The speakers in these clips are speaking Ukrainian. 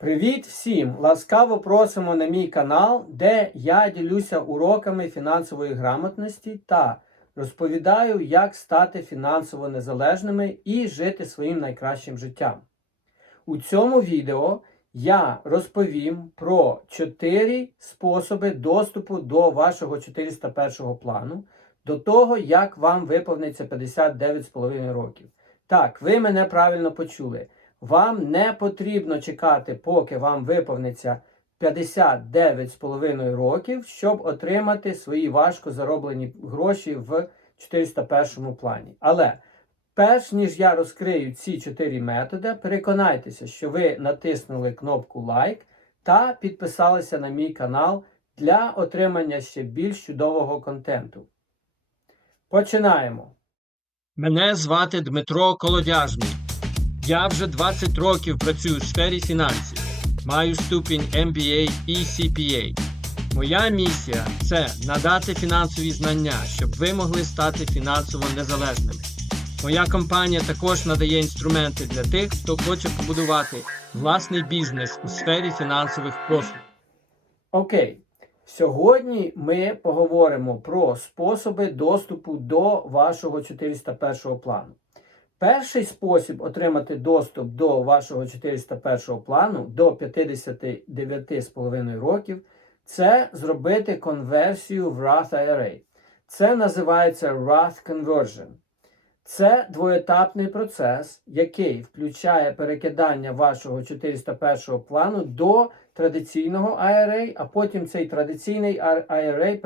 Привіт всім! Ласкаво просимо на мій канал, де я ділюся уроками фінансової грамотності та розповідаю, як стати фінансово незалежними і жити своїм найкращим життям. У цьому відео я розповім про 4 способи доступу до вашого 401 плану, до того, як вам виповниться 59,5 років. Так, ви мене правильно почули. Вам не потрібно чекати, поки вам виповниться 59,5 років, щоб отримати свої важко зароблені гроші в 401 плані. Але перш ніж я розкрию ці 4 методи, переконайтеся, що ви натиснули кнопку лайк та підписалися на мій канал для отримання ще більш чудового контенту. Починаємо! Мене звати Дмитро Колодяжний. Я вже 20 років працюю в сфері фінансів. Маю ступінь MBA і CPA. Моя місія це надати фінансові знання, щоб ви могли стати фінансово незалежними. Моя компанія також надає інструменти для тих, хто хоче побудувати власний бізнес у сфері фінансових послуг. Окей. Сьогодні ми поговоримо про способи доступу до вашого 401 плану. Перший спосіб отримати доступ до вашого 401 плану до 59,5 років це зробити конверсію в Roth IRA. Це називається Roth Conversion. Це двоетапний процес, який включає перекидання вашого 401 плану до традиційного IRA, а потім цей традиційний IRA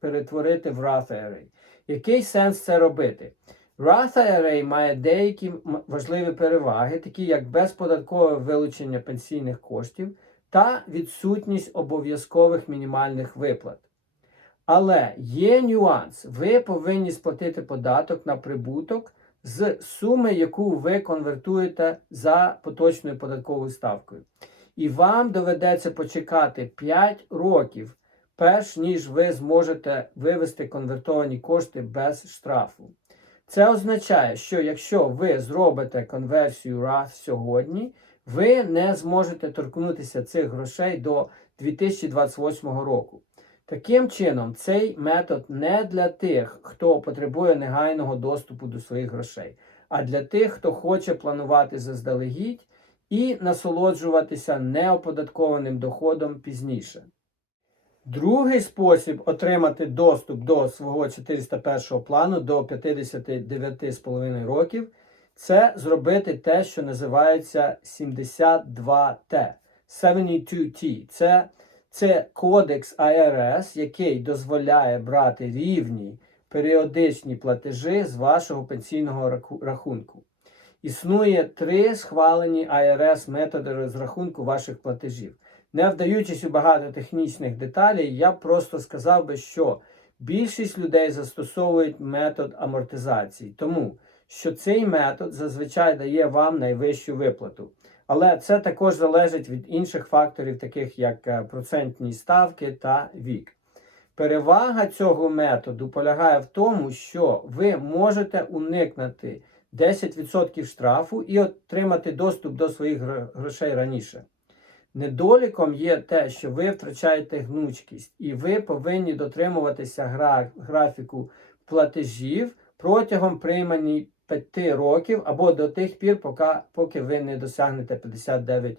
перетворити в Roth IRA. Який сенс це робити? Roth IRA має деякі важливі переваги, такі як безподаткове вилучення пенсійних коштів та відсутність обов'язкових мінімальних виплат. Але є нюанс. Ви повинні сплатити податок на прибуток з суми, яку ви конвертуєте за поточною податковою ставкою. І вам доведеться почекати 5 років, перш ніж ви зможете вивести конвертовані кошти без штрафу. Це означає, що якщо ви зробите конверсію раз сьогодні, ви не зможете торкнутися цих грошей до 2028 року. Таким чином, цей метод не для тих, хто потребує негайного доступу до своїх грошей, а для тих, хто хоче планувати заздалегідь і насолоджуватися неоподаткованим доходом пізніше. Другий спосіб отримати доступ до свого 401 плану до 59,5 років це зробити те, що називається 72T. 72T. Це, це кодекс IRS, який дозволяє брати рівні періодичні платежі з вашого пенсійного рахунку. Існує три схвалені IRS методи розрахунку ваших платежів. Не вдаючись у багато технічних деталей, я просто сказав би, що більшість людей застосовують метод амортизації, тому що цей метод зазвичай дає вам найвищу виплату. Але це також залежить від інших факторів, таких як е, процентні ставки та вік. Перевага цього методу полягає в тому, що ви можете уникнути 10% штрафу і отримати доступ до своїх грошей раніше. Недоліком є те, що ви втрачаєте гнучкість, і ви повинні дотримуватися гра- графіку платежів протягом приймані 5 років або до тих пір, поки, поки ви не досягнете 59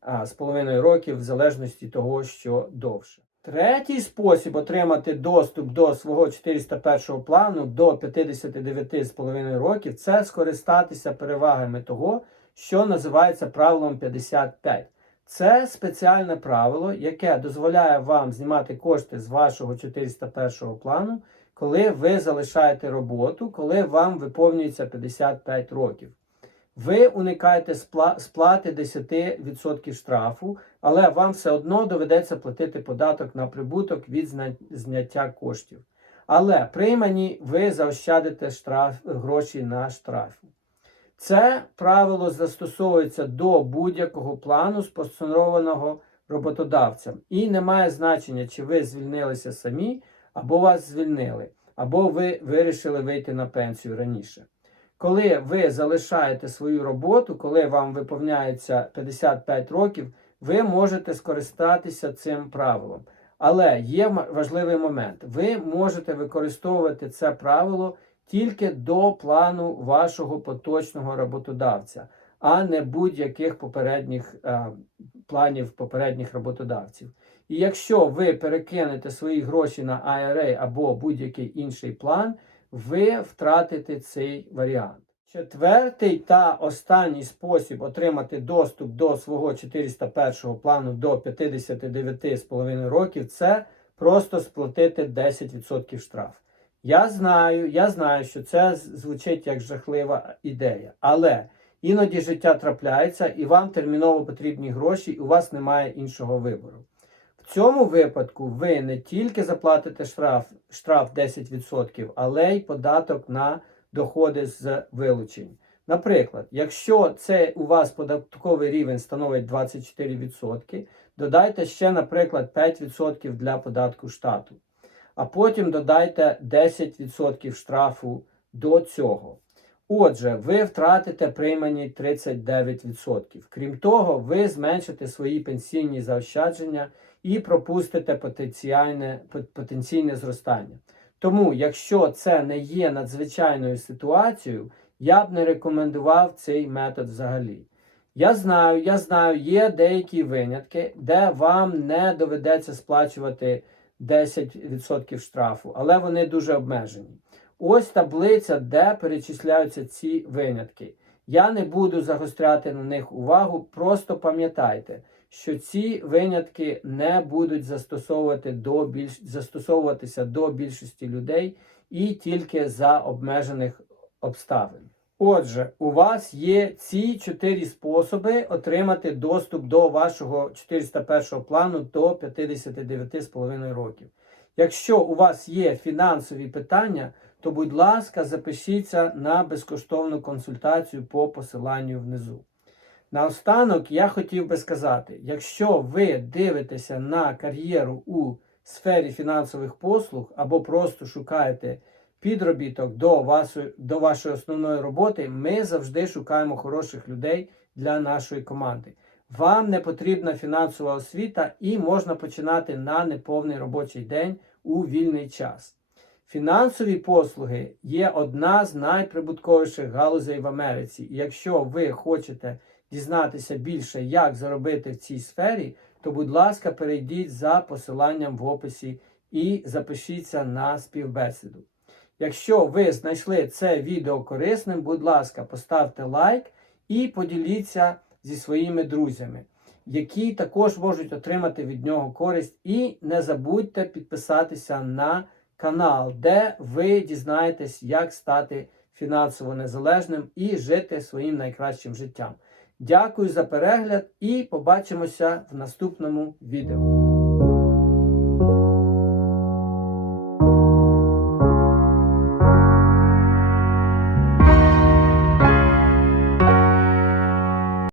а, з половиною років, в залежності того, що довше. Третій спосіб отримати доступ до свого 401 плану до 59,5 років це скористатися перевагами того, що називається правилом 55. Це спеціальне правило, яке дозволяє вам знімати кошти з вашого 401 плану, коли ви залишаєте роботу, коли вам виповнюється 55 років. Ви уникаєте сплати 10% штрафу, але вам все одно доведеться платити податок на прибуток від зняття коштів. Але приймані ви заощадите штраф, гроші на штрафі. Це правило застосовується до будь-якого плану, спонсорованого роботодавцем. І не має значення, чи ви звільнилися самі, або вас звільнили, або ви вирішили вийти на пенсію раніше. Коли ви залишаєте свою роботу, коли вам виповняється 55 років, ви можете скористатися цим правилом. Але є важливий момент: ви можете використовувати це правило тільки до плану вашого поточного роботодавця, а не будь-яких попередніх е, планів попередніх роботодавців. І якщо ви перекинете свої гроші на IRA або будь-який інший план, ви втратите цей варіант. Четвертий та останній спосіб отримати доступ до свого 401 плану до 59,5 років це просто сплатити 10% штраф. Я знаю, я знаю, що це звучить як жахлива ідея, але іноді життя трапляється і вам терміново потрібні гроші, і у вас немає іншого вибору. В цьому випадку ви не тільки заплатите штраф, штраф 10%, але й податок на доходи з вилучень. Наприклад, якщо це у вас податковий рівень становить 24%, додайте ще, наприклад, 5% для податку штату, а потім додайте 10% штрафу до цього. Отже, ви втратите приймані 39%. Крім того, ви зменшите свої пенсійні заощадження і пропустите потенціальне, пот- потенційне зростання. Тому, якщо це не є надзвичайною ситуацією, я б не рекомендував цей метод взагалі. Я знаю, я знаю, є деякі винятки, де вам не доведеться сплачувати 10% штрафу, але вони дуже обмежені. Ось таблиця, де перечисляються ці винятки. Я не буду загостряти на них увагу, просто пам'ятайте, що ці винятки не будуть застосовувати до більш... застосовуватися до більшості людей і тільки за обмежених обставин. Отже, у вас є ці чотири способи отримати доступ до вашого 401 плану до 59,5 років. Якщо у вас є фінансові питання, то, будь ласка, запишіться на безкоштовну консультацію по посиланню внизу. Наостанок я хотів би сказати: якщо ви дивитеся на кар'єру у сфері фінансових послуг або просто шукаєте підробіток до вашої, до вашої основної роботи, ми завжди шукаємо хороших людей для нашої команди. Вам не потрібна фінансова освіта і можна починати на неповний робочий день у вільний час. Фінансові послуги є одна з найприбутковіших галузей в Америці. І якщо ви хочете дізнатися більше, як заробити в цій сфері, то, будь ласка, перейдіть за посиланням в описі і запишіться на співбесіду. Якщо ви знайшли це відео корисним, будь ласка, поставте лайк і поділіться зі своїми друзями, які також можуть отримати від нього користь. І не забудьте підписатися на канал, де ви дізнаєтесь, як стати фінансово незалежним і жити своїм найкращим життям. Дякую за перегляд і побачимося в наступному відео.